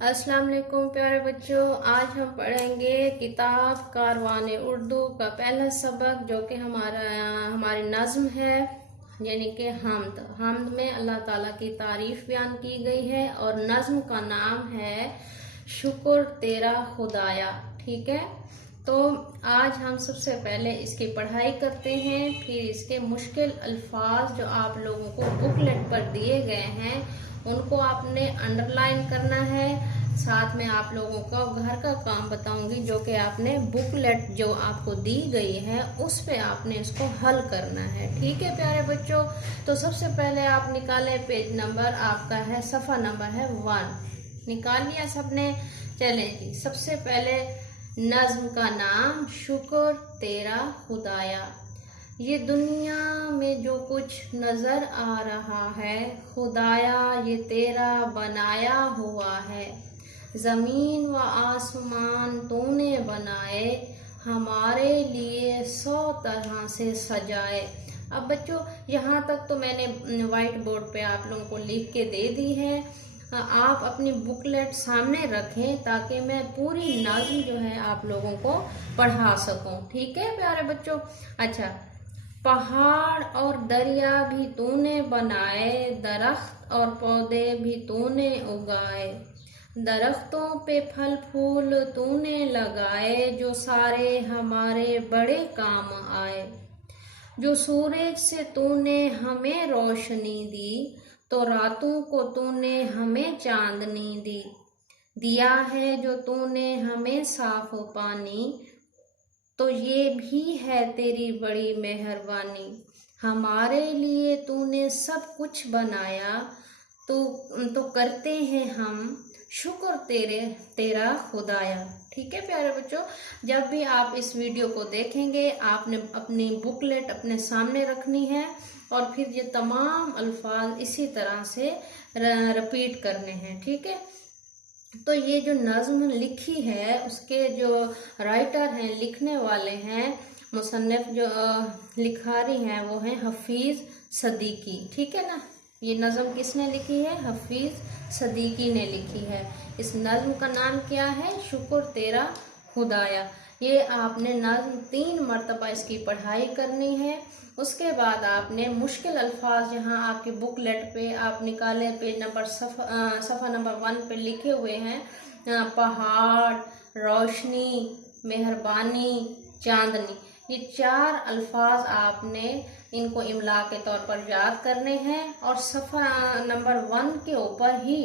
अस्सलाम वालेकुम प्यारे बच्चों, आज हम पढ़ेंगे किताब कारवाने उर्दू का पहला सबक जो कि हमारी नज़्म है, यानी कि हमद में अल्लाह ताला की तारीफ बयान की गई है और नज़्म का नाम है शुक्र तेरा खुदाया। ठीक है, तो आज हम सबसे पहले इसकी पढ़ाई करते हैं, फिर इसके मुश्किल अल्फाज जो आप लोगों को बुकलेट पर दिए गए हैं उनको आपने अंडरलाइन करना है। साथ में आप लोगों को घर का काम बताऊंगी जो कि आपने बुकलेट जो आपको दी गई है उस पे आपने इसको हल करना है। ठीक है प्यारे बच्चों, तो सबसे पहले आप निकाले पेज नंबर, आपका है सफ़ा नंबर है 1। निकाल लिया सबने? चले जी, सबसे पहले नज्म का नाम शुक्र तेरा खुदाया। ये दुनिया में जो कुछ नजर आ रहा है खुदाया ये तेरा बनाया हुआ है। जमीन व आसमान तूने बनाए हमारे लिए 100 तरह से सजाए। अब बच्चों यहाँ तक तो मैंने वाइट बोर्ड पे आप लोगों को लिख के दे दी है। आप अपनी बुकलेट सामने रखें ताकि मैं पूरी नज़्म जो है आप लोगों को पढ़ा सकूं। ठीक है प्यारे बच्चों। अच्छा, पहाड़ और दरिया भी तूने बनाए, दरख्त और पौधे भी तूने उगाए, दरख्तों पे फल फूल तूने लगाए जो सारे हमारे बड़े काम आए। जो सूरज से तूने हमें रोशनी दी तो रातों को तूने हमें चांदनी दी। दिया है जो तूने हमें साफ पानी तो ये भी है तेरी बड़ी मेहरबानी। हमारे लिए तूने सब कुछ बनाया तो करते हैं हम शुक्र तेरा खुदाया। ठीक है प्यारे बच्चों, जब भी आप इस वीडियो को देखेंगे आपने अपनी बुकलेट अपने सामने रखनी है और फिर ये तमाम अल्फाज इसी तरह से रिपीट करने हैं। ठीक है, तो ये जो नज़्म लिखी है उसके जो राइटर हैं, लिखने वाले हैं, मुसन्निफ जो लिखारी हैं वो हैं हफीज़ सदीकी। ठीक है ना, ये नज़्म किसने लिखी है? हफीज़ सदीकी ने लिखी है। इस नज़्म का नाम क्या है? शुक्र तेरा खुदाया। ये आपने नज़्म 3 मरतबा इसकी पढ़ाई करनी है। उसके बाद आपने मुश्किल अल्फाज यहाँ आपकी बुकलेट पे आप निकाले, पेज नंबर सफ़ा नंबर 1 पे लिखे हुए हैं पहाड़, रोशनी, मेहरबानी, चांदनी। ये 4 अल्फाज आपने इनको इमला के तौर पर याद करने हैं और सफ़ा नंबर 1 के ऊपर ही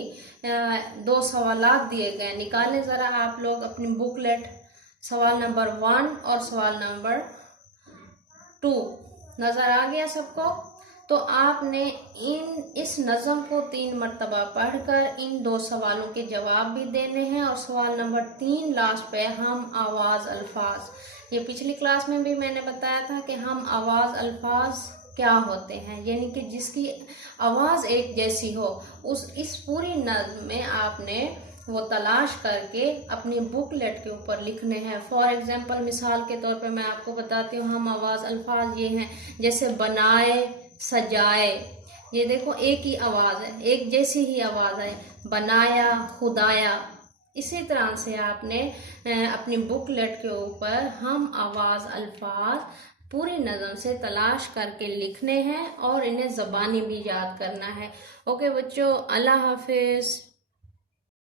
2 सवालात दिए गए। निकाले ज़रा आप लोग अपनी बुकलेट, सवाल नंबर 1 और सवाल नंबर 2। नज़र आ गया सबको? तो आपने इस नज़म को 3 मरतबा पढ़कर इन 2 सवालों के जवाब भी देने हैं और सवाल नंबर 3 लास्ट पे हम आवाज़ अल्फाज। ये पिछली क्लास में भी मैंने बताया था कि हम आवाज़ अल्फाज क्या होते हैं, यानी कि जिसकी आवाज़ एक जैसी हो। इस पूरी नज़्म में आपने वो तलाश करके अपनी बुकलेट के ऊपर लिखने हैं। फॉर एग्जाम्पल, मिसाल के तौर पे मैं आपको बताती हूँ, हम आवाज़ अल्फाज ये हैं जैसे बनाए, सजाए। ये देखो एक ही आवाज़ है, एक जैसी ही आवाज़ है, बनाया, खुदाया। इसी तरह से आपने अपनी बुकलेट के ऊपर हम आवाज़ अल्फाज पूरी नज़म से तलाश करके लिखने हैं और इन्हें ज़बानी भी याद करना है। ओके बच्चों, अल्लाह हाफिज़।